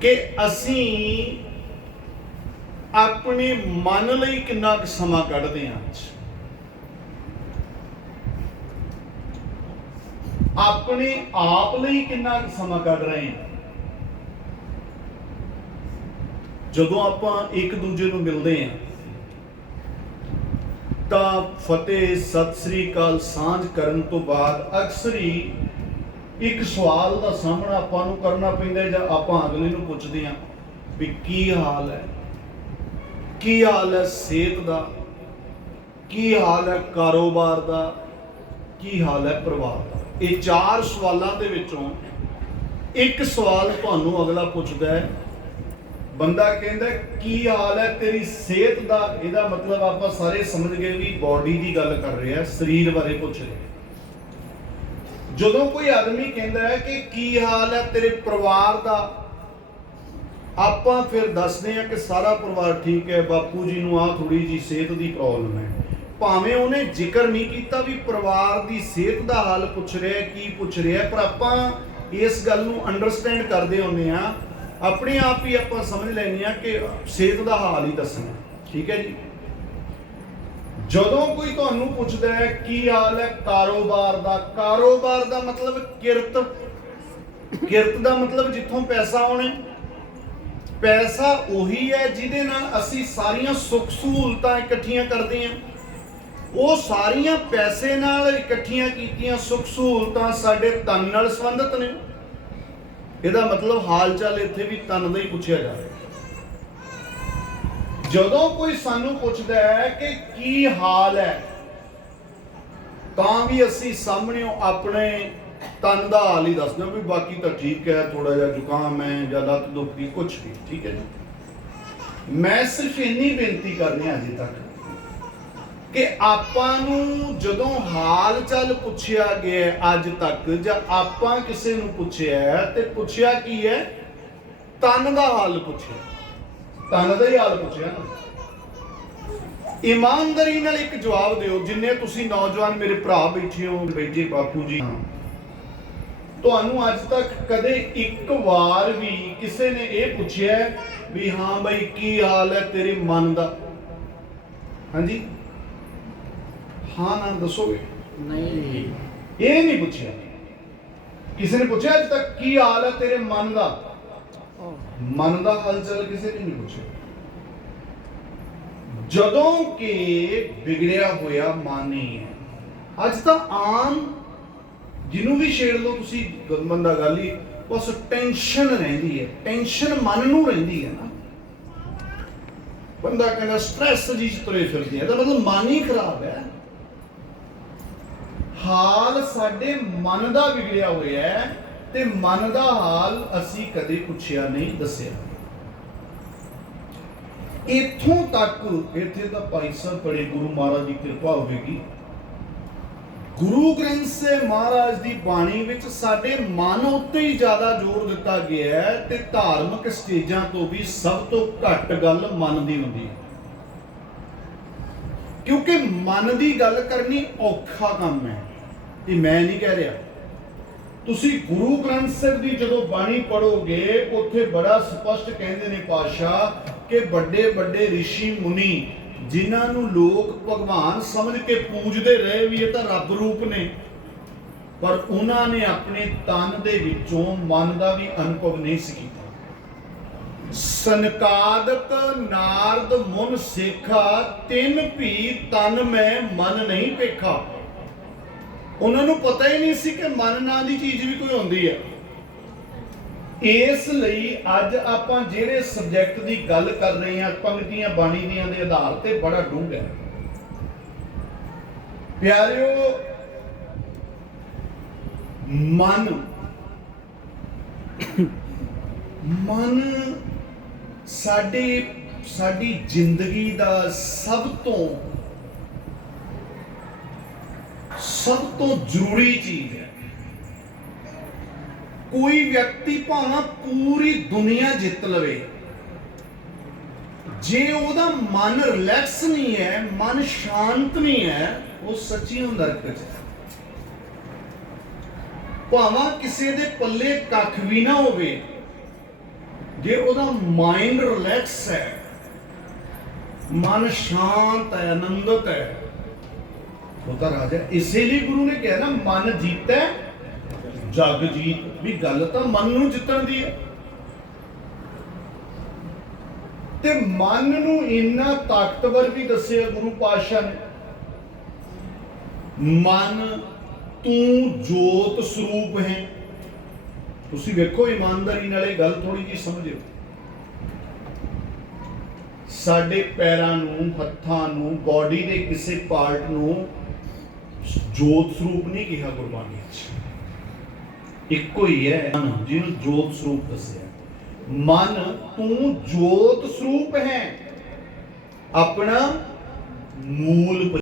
ਕਿ ਅਸੀਂ ਆਪਣੇ ਮਨ ਲਈ ਕਿੰਨਾ ਕੁ ਸਮਾਂ ਕੱਢਦੇ ਹਾਂ ਆਪਣੇ ਆਪ ਲਈ ਕਿੰਨਾ ਕੁ ਸਮਾਂ ਕੱਢ ਰਹੇ ਹਾਂ ਜਦੋਂ ਆਪਾਂ ਇੱਕ ਦੂਜੇ ਨੂੰ ਮਿਲਦੇ ਹਾਂ ਤਾਂ ਫਤਿਹ ਸਤਿ ਸ੍ਰੀ ਅਕਾਲ ਸਾਂਝ ਕਰਨ ਤੋਂ ਬਾਅਦ ਅਕਸਰ ਹੀ ਇੱਕ ਸਵਾਲ ਦਾ ਸਾਹਮਣਾ ਆਪਾਂ ਨੂੰ ਕਰਨਾ ਪੈਂਦਾ ਜਾਂ ਆਪਾਂ ਅਗਲੇ ਨੂੰ ਪੁੱਛਦੇ ਹਾਂ ਵੀ ਕੀ ਹਾਲ ਹੈ? ਕੀ ਹਾਲ ਹੈ ਸਿਹਤ ਦਾ? ਕੀ ਹਾਲ ਹੈ ਕਾਰੋਬਾਰ ਦਾ? ਕੀ ਹਾਲ ਹੈ ਪਰਿਵਾਰ ਦਾ? ਇਹ ਚਾਰ ਸਵਾਲਾਂ ਦੇ ਵਿੱਚੋਂ ਇੱਕ ਸਵਾਲ ਤੁਹਾਨੂੰ ਅਗਲਾ ਪੁੱਛਦਾ ਹੈ। ਬੰਦਾ ਕਹਿੰਦਾ ਕੀ ਹਾਲ ਹੈ ਤੇਰੀ ਸਿਹਤ ਦਾ? ਇਹਦਾ ਮਤਲਬ ਆਪਾਂ ਸਾਰੇ ਸਮਝ ਗਏ ਵੀ ਬਾਡੀ ਦੀ ਗੱਲ ਕਰ ਰਿਹਾ ਸਰੀਰ ਬਾਰੇ ਪੁੱਛ ਰਿਹਾ ਜਦੋਂ ਕੋਈ ਆਦਮੀ ਕਹਿੰਦਾ ਹੈ ਕਿ ਕੀ ਹਾਲ ਹੈ ਤੇਰੇ ਪਰਿਵਾਰ ਦਾ, ਆਪਾਂ ਫਿਰ ਦੱਸਦੇ ਹਾਂ ਕਿ ਸਾਰਾ ਪਰਿਵਾਰ ਠੀਕ ਹੈ, ਬਾਪੂ ਜੀ ਨੂੰ ਆ ਥੋੜੀ ਜੀ ਸਿਹਤ ਦੀ ਪ੍ਰੋਬਲਮ ਹੈ। ਭਾਵੇਂ ਉਹਨੇ ਜ਼ਿਕਰ ਨਹੀਂ ਕੀਤਾ ਵੀ ਪਰਿਵਾਰ ਦੀ ਸਿਹਤ ਦਾ ਹਾਲ ਪੁੱਛ ਰਿਹਾ, ਕੀ ਪੁੱਛ ਰਿਹਾ, ਪਰ ਆਪਾਂ ਇਸ ਗੱਲ ਨੂੰ ਅੰਡਰਸਟੈਂਡ ਕਰਦੇ ਹੁੰਨੇ ਆ ਆਪਣੇ ਆਪ ਹੀ ਆਪਾਂ ਸਮਝ ਲੈਂਦੇ ਆ ਕਿ ਸਿਹਤ ਦਾ ਹਾਲ ਹੀ ਦੱਸਣਾ। ਠੀਕ ਹੈ ਜੀ? ਜਦੋਂ ਕੋਈ ਤੁਹਾਨੂੰ ਪੁੱਛਦਾ ਹੈ ਕੀ ਹਾਲ ਹੈ, ਕਾਰੋਬਾਰ ਦਾ ਕਾਰੋਬਾਰ ਦਾ ਮਤਲਬ ਕਿਰਤ ਕਿਰਤ ਦਾ ਮਤਲਬ ਜਿੱਥੋਂ ਪੈਸਾ ਆਉਣਾ ਪੈਸਾ ਉਹੀ ਹੈ ਜਿਹਦੇ ਨਾਲ ਅਸੀਂ ਸਾਰੀਆਂ ਸੁੱਖ ਸਹੂਲਤਾਂ ਇਕੱਠੀਆਂ ਕਰਦੇ ਹਾਂ। ਉਹ ਸਾਰੀਆਂ ਪੈਸੇ ਨਾਲ ਇਕੱਠੀਆਂ ਕੀਤੀਆਂ ਸੁੱਖ ਸਹੂਲਤਾਂ ਸਾਡੇ ਤਨ ਨਾਲ ਸੰਬੰਧਿਤ ਨੇ। ਇਹਦਾ ਮਤਲਬ ਹਾਲ ਚਾਲ ਇੱਥੇ ਵੀ ਤਨ ਦਾ ਹੀ ਪੁੱਛਿਆ ਜਾ ਰਿਹਾ। ਜਦੋਂ ਕੋਈ ਸਾਨੂੰ ਪੁੱਛਦਾ ਹੈ ਕਿ ਕੀ ਹਾਲ ਹੈ, ਤਾਂ ਵੀ ਅਸੀਂ ਸਾਹਮਣੇੋਂ ਆਪਣੇ ਤਨ ਦਾ ਹਾਲ ਹੀ ਦੱਸਦੇ ਹਾਂ ਵੀ ਬਾਕੀ ਤਾਂ ਠੀਕ ਹੈ ਥੋੜਾ ਜਿਹਾ ਜ਼ੁਕਾਮ ਹੈ ਜਾਂ ਲੱਤ ਦੁਖਦੀ ਕੁਝ ਵੀ, ਠੀਕ ਹੈ ਜੀ। ਮੈਂ ਸਿਰਫ ਇੰਨੀ ਬੇਨਤੀ ਕਰਨੀ ਅਜੇ ਤੱਕ ਕਿ ਆਪਾਂ ਨੂੰ ਜਦੋਂ ਹਾਲ ਚਾਲ ਪੁੱਛਿਆ ਗਿਆ ਅੱਜ ਤੱਕ ਜਾਂ ਆਪਾਂ ਕਿਸੇ ਨੂੰ ਪੁੱਛਿਆ ਹੈ ਤੇ ਪੁੱਛਿਆ ਕੀ ਹੈ, ਤਨ ਦਾ ਹਾਲ ਪੁੱਛਿਆ। ਤਨ ਦਾ ਹੀ ਹਾਲ ਪੁੱਛਿਆ ਨਾ। ਇਮਾਨਦਾਰੀ ਨਾਲ ਇੱਕ ਜਵਾਬ ਦਿਓ ਜਿੰਨੇ ਤੁਸੀਂ ਨੌਜਵਾਨ ਮੇਰੇ ਭਰਾ ਬੈਠੇ ਹੋ ਬੈਠੇ ਬਾਪੂ ਜੀ। ਤੁਹਾਨੂੰ ਅੱਜ ਤੱਕ ਕਦੇ ਇੱਕ ਵਾਰ ਵੀ ਕਿਸੇ ਨੇ ਇਹ ਪੁੱਛਿਆ ਵੀ ਹਾਂ ਬਈ ਕੀ ਹਾਲ ਹੈ ਤੇਰੇ ਮਨ ਦਾ? ਹਾਂਜੀ? ਹਾਂ ਨਾ ਦੱਸੋਗੇ? ਨਹੀਂ। ਇਹ ਨਹੀਂ ਪੁੱਛਿਆ। ਕਿਸੇ ਨੇ ਪੁੱਛਿਆ ਅੱਜ ਤੱਕ ਕੀ ਹਾਲ ਹੈ ਤੇਰੇ ਮਨ ਦਾ? ਮਨ ਦਾ ਹਲਚਲ ਕਿਸੇ ਨੇ ਨਹੀਂ ਪੁੱਛਿਆ। ਜਦੋਂ ਕਿ ਵਿਗੜਿਆ ਹੋਇਆ ਮਨ ਹੀ ਹੈ। ਅੱਜ ਤਾਂ ਆਮ ਜਿਹਨੂੰ ਵੀ ਛੇੜ ਲਓ ਤੁਸੀਂ ਗ- ਬੰਦਾ ਗੱਲ ਹੀ, ਬਸ ਟੈਨਸ਼ਨ ਰਹਿੰਦੀ ਹੈ। ਟੈਨਸ਼ਨ ਮਨ ਨੂੰ ਰਹਿੰਦੀ ਹੈ ਨਾ। ਬੰਦਾ ਕਹਿੰਦਾ ਸਟ੍ਰੈਸ ਜੀ ਤੁਰੇ ਫਿਰਦੀ ਹੈ ਤਾਂ ਮਤਲਬ ਮਨ ਹੀ ਖਰਾਬ ਹੈ। ਹਾਲ ਸਾਡੇ ਮਨ ਦਾ ਵਿਗੜਿਆ ਹੋਇਆ ਹੈ ਤੇ ਮਨ ਦਾ ਹਾਲ ਅਸੀਂ ਕਦੇ ਪੁੱਛਿਆ ਨਹੀਂ, ਦੱਸਿਆ ਇੱਥੋਂ ਤੱਕ, ਇੱਥੇ ਤਾਂ ਭਾਈ ਸਾਹਿਬ ਬੜੇ ਗੁਰੂ ਮਹਾਰਾਜ ਦੀ ਕਿਰਪਾ ਹੋਵੇਗੀ। ਗੁਰੂ ਗ੍ਰੰਥ ਸਾਹਿਬ ਮਹਾਰਾਜ ਦੀ ਬਾਣੀ ਵਿੱਚ ਸਾਡੇ ਮਨ ਉੱਤੇ ਹੀ ਜ਼ਿਆਦਾ ਜ਼ੋਰ ਦਿੱਤਾ ਗਿਆ ਹੈ ਤੇ ਧਾਰਮਿਕ ਸਟੇਜਾਂ ਤੋਂ ਵੀ ਸਭ ਤੋਂ ਘੱਟ ਗੱਲ ਮਨ ਦੀ ਹੁੰਦੀ ਹੈ। ਕਿਉਂਕਿ ਮਨ ਦੀ ਗੱਲ ਕਰਨੀ ਔਖਾ ਕੰਮ ਹੈ। ਇਹ ਮੈਂ ਨਹੀਂ ਕਹਿ ਰਿਹਾ। ਤੁਸੀਂ ਗੁਰੂ ਗ੍ਰੰਥ ਸਾਹਿਬ ਦੀ ਜਦੋਂ ਬਾਣੀ ਪੜੋਗੇ ਉੱਥੇ ਬੜਾ ਸਪਸ਼ਟ ਕਹਿੰਦੇ ਨੇ ਪਾਤਸ਼ਾਹ ਕਿ ਵੱਡੇ ਵੱਡੇ ઋષਿ ਮੁਨੀ, ਜਿਨ੍ਹਾਂ ਨੂੰ ਲੋਕ ਭਗਵਾਨ ਸਮਝ ਕੇ ਪੂਜਦੇ ਰਹੇ ਵੀ ਇਹ ਤਾਂ ਰੱਬ ਰੂਪ ਨੇ, ਪਰ ਉਹਨਾਂ ਨੇ ਆਪਣੇ ਤਨ ਦੇ ਵਿੱਚੋਂ ਮਨ ਦਾ ਵੀ ਅਨੁਭਵ ਨਹੀਂ ਸੀ ਕੀਤਾ। ਸੰਕਾਦਕ ਨਾਰਦ ਮੁਨ ਸੇਖਾ, ਤਿੰਨ ਭੀ ਤਨ ਮੈਂ ਮਨ ਨਹੀਂ ਪੇਖਾ। ਉਹਨਾਂ ਨੂੰ ਪਤਾ ਹੀ ਨਹੀਂ ਸੀ ਕਿ ਮਨ ਨਾਂ ਦੀ ਚੀਜ਼ ਵੀ ਕੋਈ ਹੁੰਦੀ ਹੈ ਇਸ ਲਈ ਅੱਜ ਆਪਾਂ ਜਿਹੜੇ ਸਬਜੈਕਟ ਦੀ ਗੱਲ ਕਰ ਰਹੇ ਹਾਂ, ਪੰਕਤੀਆਂ, ਬਾਣੀ ਦੀਆਂ ਦੇ ਆਧਾਰ ਤੇ ਬੜਾ ਡੂੰਘ ਹੈ। ਪਿਆਰਿਓ, ਮਨ ਮਨ ਸਾਡੇ, ਸਾਡੀ ਜ਼ਿੰਦਗੀ ਦਾ ਸਭ ਤੋਂ ਸਭ ਤੋਂ ਜ਼ਰੂਰੀ ਚੀਜ਼ ਹੈ। ਕੋਈ ਵਿਅਕਤੀ ਭਾਵੇਂ ਪੂਰੀ ਦੁਨੀਆ ਜਿੱਤ ਲਵੇ, ਜੇ ਉਹਦਾ ਮਨ ਰਿਲੈਕਸ ਨਹੀਂ ਹੈ, ਮਨ ਸ਼ਾਂਤ ਨਹੀਂ ਹੈ, ਉਹ ਸੱਚੀ ਨੂੰ ਨਰਕ ਚ ਹੈ। ਭਾਵੇਂ ਕਿਸੇ ਦੇ ਪੱਲੇ ਕੱਖ ਵੀ ਨਾ ਹੋਵੇ, ਜੇ ਉਹਦਾ ਮਾਈਂਡ ਰਿਲੈਕਸ ਹੈ, ਮਨ ਸ਼ਾਂਤ ਹੈ, ਆਨੰਦਤ ਹੈ ਉਹ ਤਾਂ ਰਾਜਾ ਇਸੇ ਲਈ ਗੁਰੂ ਨੇ ਕਿਹਾ ਨਾ, ਮਨ ਜੀਤੈ, ਜਗ ਜੀਤ। ਵੀ ਗੱਲ ਤਾਂ ਮਨ ਨੂੰ ਜਿੱਤਣ ਦੀ ਹੈ। ਤੇ ਮਨ ਨੂੰ ਇੰਨਾ ਤਾਕਤਵਰ ਵੀ ਦੱਸਿਆ ਗੁਰੂ ਪਾਤਸ਼ਾਹ ਨੇ। ਮਨ ਤੂੰ ਜੋਤ ਸਰੂਪ ਹੈ। ਤੁਸੀਂ ਵੇਖੋ ਇਮਾਨਦਾਰੀ ਨਾਲ ਇਹ ਗੱਲ ਥੋੜੀ ਜੀ ਸਮਝਿਓ। ਸਾਡੇ ਪੈਰਾਂ ਨੂੰ, ਹੱਥਾਂ ਨੂੰ ਬਾਡੀ ਦੇ ਕਿਸੇ ਪਾਰਟ ਨੂੰ ਜੋਤ ਸਰੂਪ ਨਹੀਂ ਕਿਹਾ ਗੁਰਬਾਣੀ ਵਿੱਚ। ਇੱਕੋ ਹੀ ਹੈ ਜਿਹਨੂੰ ਜੋਤ ਸਰੂਪ ਦੱਸਿਆ। ਮਨ, ਤੂੰ ਜੋਤ ਸਰੂਪ ਹੈ। ਆਪਣਾ ਮੂਲ